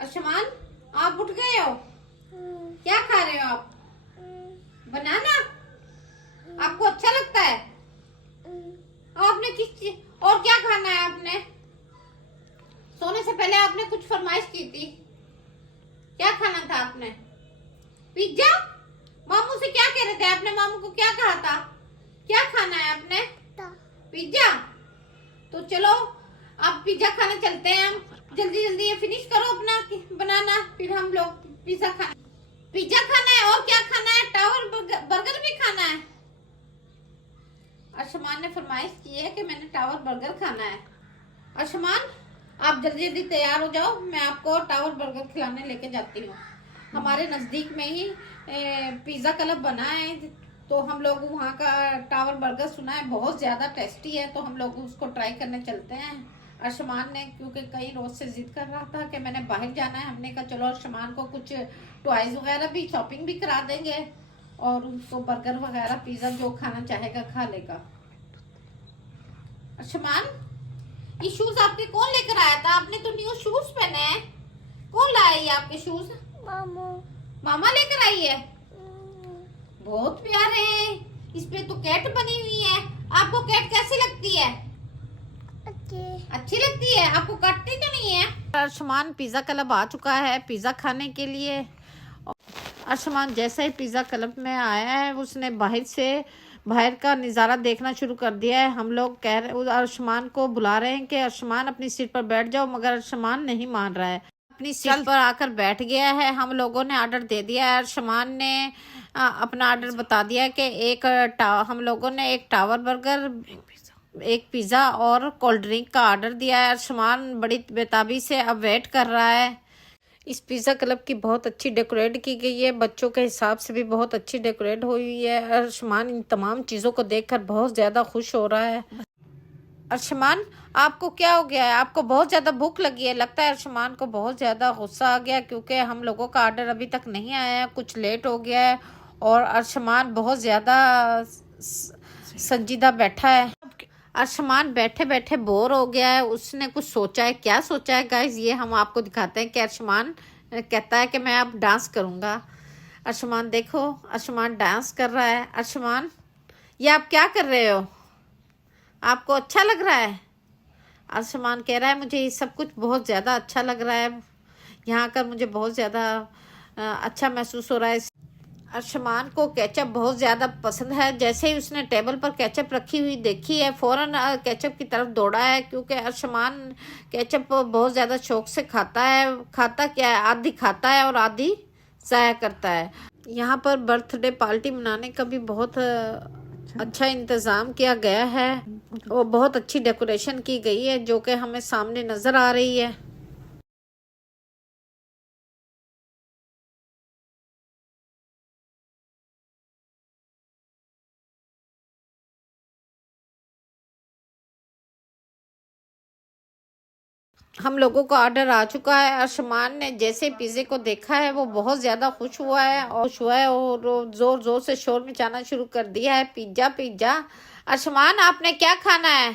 अर्शमान, आप उठ गए हो? क्या खा रहे हो आप? बनाना? आपको अच्छा लगता है? और आपने किस चीज और क्या खाना है आपने? सोने से पहले आपने कुछ फरमाइश की थी, क्या खाना था आपने? पिज्जा? मामू से क्या कह रहे थे आपने? मामू को क्या कहा था? क्या खाना है आपने? पिज्जा? तो चलो आप पिज्जा खाने चलते हैं। हम जल्दी जल्दी ये फिनिश करो अपना बनाना, फिर हम लोग पिज्जा खाना है। और क्या खाना है? टावर बर्गर भी खाना है? अर्शमान ने फरमाइश की है कि मैंने टावर बर्गर खाना है। अर्शमान, आप जल्दी जल्दी तैयार हो जाओ, मैं आपको टावर बर्गर खिलाने लेके जाती हूँ। हमारे नज़दीक में ही पिज़्ज़ा क्लब बना है, तो हम लोग वहाँ का टावर बर्गर सुना है बहुत ज़्यादा टेस्टी है, तो हम लोग उसको ट्राई करने चलते हैं। अर्शमान ने क्योंकि कई रोज से जिद कर रहा था कि मैंने बाहर जाना है, हमने कहा चलो अर्शमान को कुछ टॉयज वगैरह भी शॉपिंग भी करा देंगे और उसको बर्गर वगैरह पिज़्ज़ा जो खाना चाहेगा खा लेगा। अर्शमान, ये शूज आपके कौन लेकर आया था? आपने तो न्यू शूज पहने हैं। कौन लाया ये आपके शूज? मामा लेकर आई है। बहुत प्यारे हैं। इस पे तो कैट बनी हुई है। आपको कैट कैसी लगती है? अच्छी लगती है। आपको काटती तो नहीं है? अर्शमान पिज्जा क्लब आ चुका है पिज्जा खाने के लिए। अर्शमान जैसे ही पिज्जा क्लब में आया है, उसने बाहर का नज़ारा देखना शुरू कर दिया है। हम लोग कह रहे अर्शमान को बुला रहे हैं कि अर्शमान अपनी सीट पर बैठ जाओ, मगर अर्शमान नहीं मान रहा है। अपनी सीट पर आकर बैठ गया है। हम लोगों ने ऑर्डर दे दिया है। अर्शमान ने अपना ऑर्डर बता दिया कि हम लोगों ने एक टावर बर्गर, एक पिज़्ज़ा और कोल्ड ड्रिंक का ऑर्डर दिया है। अर्शमान बड़ी बेताबी से अब वेट कर रहा है। इस पिज़्ज़ा क्लब की बहुत अच्छी डेकोरेट की गई है, बच्चों के हिसाब से भी बहुत अच्छी डेकोरेट हुई है। अर्शमान इन तमाम चीज़ों को देखकर बहुत ज़्यादा खुश हो रहा है। अर्शमान, आपको क्या हो गया है? आपको बहुत ज़्यादा भूख लगी है? लगता है अर्शमान को बहुत ज़्यादा गुस्सा आ गया, क्योंकि हम लोगों का ऑर्डर अभी तक नहीं आया है, कुछ लेट हो गया है और अर्शमान बहुत ज़्यादा संजीदा बैठा है। अर्शमान बैठे बैठे बोर हो गया है। उसने कुछ सोचा है। क्या सोचा है गाइस, ये हम आपको दिखाते हैं कि अर्शमान कहता है कि मैं अब डांस करूँगा। अर्शमान देखो, अर्शमान डांस कर रहा है। अर्शमान, ये आप क्या कर रहे हो? आपको अच्छा लग रहा है? अर्शमान कह रहा है मुझे ये सब कुछ बहुत ज़्यादा अच्छा लग रहा है, यहाँ आकर मुझे बहुत ज़्यादा अच्छा महसूस हो रहा है। अर्शमान को केचप बहुत ज़्यादा पसंद है। जैसे ही उसने टेबल पर केचप रखी हुई देखी है, फ़ौरन केचप की तरफ दौड़ा है, क्योंकि अर्शमान केचप बहुत ज़्यादा शौक से खाता है। खाता क्या है, आधी खाता है और आधी ज़ाया करता है। यहाँ पर बर्थडे पार्टी मनाने का भी बहुत अच्छा इंतज़ाम किया गया है और बहुत अच्छी डेकोरेशन की गई है, जो कि हमें सामने नज़र आ रही है। हम लोगों का ऑर्डर आ चुका है। अर्शमान ने जैसे पिज़्ज़े को देखा है, वो बहुत ज़्यादा खुश हुआ है और ज़ोर ज़ोर से शोर मचाना शुरू कर दिया है, पिज़्ज़ा पिज़्ज़ा। अर्शमान, आपने क्या खाना है?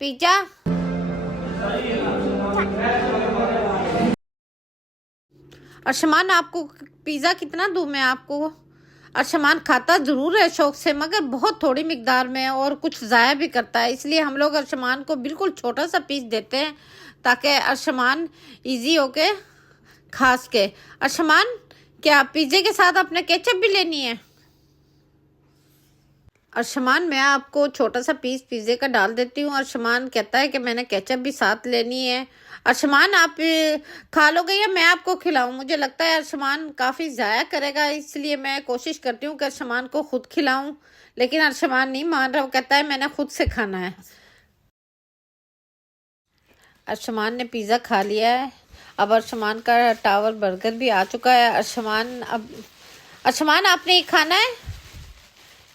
पिज़्ज़ा? अर्शमान, आपको पिज़्ज़ा कितना दूँ मैं आपको? अर्शमान खाता ज़रूर है शौक से, मगर बहुत थोड़ी मिकदार में और कुछ ज़ाया भी करता है, इसलिए हम लोग अर्शमान को बिल्कुल छोटा सा पीस देते हैं ताकि अर्शमान इजी होके खा सके। अर्शमान, क्या पिज़्ज़े के साथ आपने केचप भी लेनी है? अर्शमान, मैं आपको छोटा सा पीस पिज़्ज़े का डाल देती हूँ। अर्शमान कहता है कि मैंने केचप भी साथ लेनी है। अर्शमान, आप खा लोगे या मैं आपको खिलाऊं? मुझे लगता है अर्शमान काफ़ी ज़ाया करेगा, इसलिए मैं कोशिश करती हूँ कि अर्शमान को खुद खिलाऊं, लेकिन अर्शमान नहीं मान रहा। वो कहता है मैंने खुद से खाना है। अर्शमान ने पिज़्ज़ा खा लिया है। अब अर्शमान का टावर बर्गर भी आ चुका है। अर्शमान, आपने ये खाना है?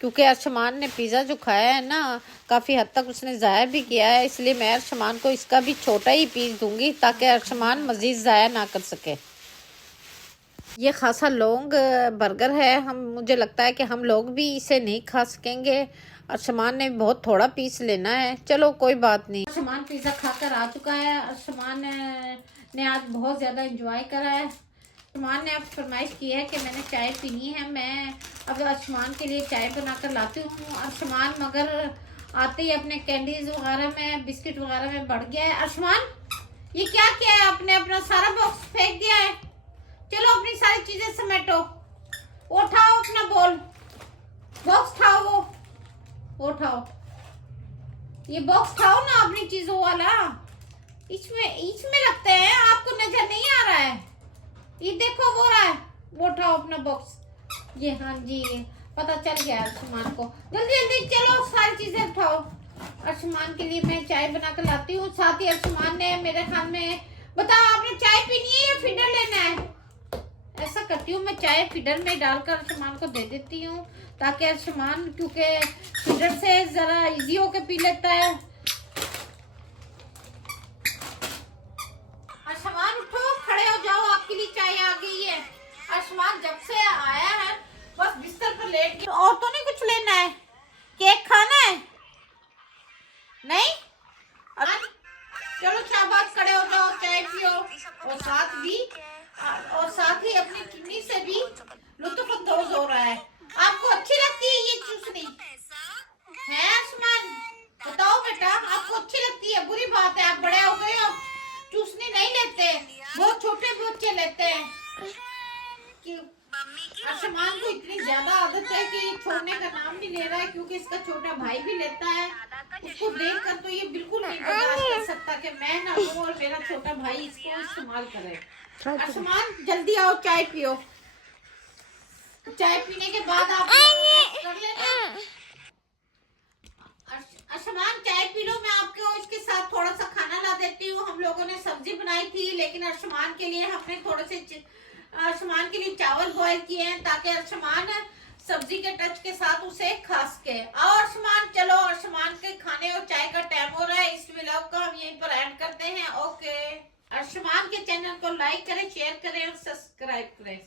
क्योंकि अर्शमान ने पिज़्ज़ा जो खाया है ना, काफ़ी हद तक उसने ज़ाया भी किया है, इसलिए मैं अर्शमान को इसका भी छोटा ही पीस दूंगी ताकि अर्शमान मज़ीद ज़ाया ना कर सके। ये खासा लॉन्ग बर्गर है, मुझे लगता है कि हम लोग भी इसे नहीं खा सकेंगे। अर्शमान ने बहुत थोड़ा पीस लेना है, चलो कोई बात नहीं। अर्शमान पिज़्ज़ा खाकर आ चुका है। अर्शमान ने आज बहुत ज़्यादा एंजॉय करा है। अर्शमान ने अब फरमाइश की है कि मैंने चाय पीनी है। मैं अब अर्शमान के लिए चाय बनाकर लाती हूँ। अर्शमान मगर आते ही अपने कैंडीज वगैरह में, बिस्किट वगैरह में बढ़ गया है। अर्शमान ये क्या किया है आपने? अपना सारा बॉक्स फेंक दिया है। चलो अपनी सारी चीजें समेटो, उठाओ अपना बॉक्स खाओ, वो उठाओ, ये बॉक्स खाओ ना अपनी चीजों वाला। इसमें लगते हैं, आपको नजर नहीं आ रहा है? ये देखो वो रहा है, वो उठाओ अपना बॉक्स। ये हाँ जी, पता चल गया अर्शमान को। जल्दी जल्दी चलो सारी चीजें उठाओ। अर्शमान के लिए मैं चाय बना कर लाती हूँ। साथ ही अर्शमान ने मेरे ख्याल में, बताओ आपने चाय पीनी है या फिडर लेना है? ऐसा करती हूँ मैं, चाय फिडर में डालकर अर्शमान को दे देती हूँ, ताकि अर्शमान क्योंकि फिडर से जरा इजी होके पी लेता है। अर्शमान उठो, खड़े हो जाओ, आपके लिए चाय आ गई है। अर्शमान जब से आया है बस बिस्तर पर लेट गया। और तो नहीं कुछ लेना है? केक खाना है? नहीं? चलो शाबाश, खड़े हो जाओ, चाय पियो और साथ ही अपनी किडनी से भी लुत्फानंदोज हो रहा है। आपको अच्छी लगती है ये चूसनी है आसमान? बताओ बेटा, आपको अच्छी लगती है? बुरी बात है, आप बड़े हो गए हो, चूसनी नहीं लेते, बहुत छोटे बच्चे लेते हैं। आसमान को इतनी ज्यादा आदत है कि छोड़ने का नाम नहीं ले रहा है, क्योंकि इसका छोटा भाई भी लेता है। उसको देखकर तो ये बिल्कुल नहीं बर्दाश्त कर सकता कि मैं ना लूं और मेरा छोटा भाई इसको इस्तेमाल करे। आसमान जल्दी आओ, चाय पियो। चाय पीने के बाद आप कर लेना। आसमान चाय पी लो, मैं आपको इसके साथ थोड़ा सा खाना ला देती हूँ। हम लोगों ने सब्जी बनाई थी, लेकिन आसमान के लिए हमने थोड़े से अर्शमान के लिए चावल बॉईल किए हैं, ताकि अर्शमान सब्जी के टच के साथ उसे खा सके। आओ अर्शमान, चलो अर्शमान के खाने और चाय का टाइम हो रहा है। इस व्लॉग को हम यहीं पर एंड करते हैं। ओके, अर्शमान के चैनल को लाइक करें, शेयर करें और सब्सक्राइब करें।